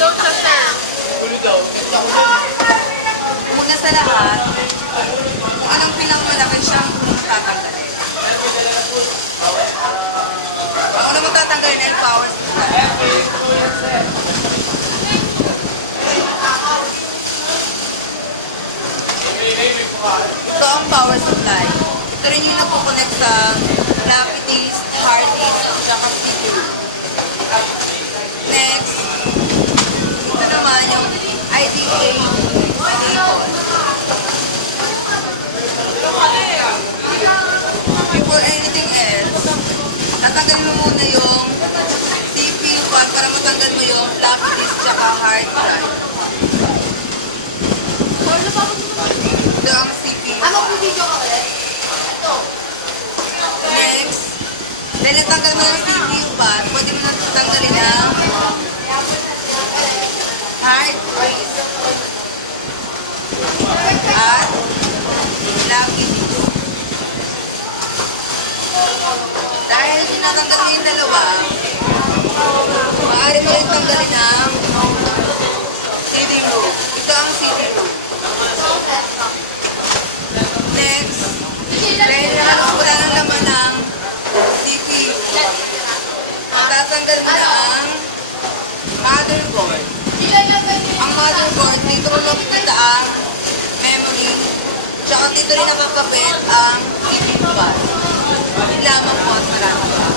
Tulog sa sir. Una sa lahat, kung anong pinakamalaki siyang tatanggalin. Ang una mo tatanggalin ay power supply. Ito ang power supply. Ito rin yung nagpo-connect sa floppy disk, hard disk, at saka CPU. Next, ito naman yung IDA cable. Before anything else, natanggalin mo muna yung CPU pad para matanggal mo yung floppy disk tsaka hard drive. Ito ang CPU. Next, dahil natanggal mo yung CPU pad, pwede mo natanggalin ang hard disk at floppy disk. Dahil natanggal mo yung dalawa, maaari mo rin tanggalin ang CD-ROM. Ito ang CD-ROM. Next, dahil wala ng laman ng CPU, matatanggal mo na ang motherboard. Ang motherboard, dito mo makikita ang memory, tsaka dito rin nakakapit ang CPU pad. Hindi lamang po at marami.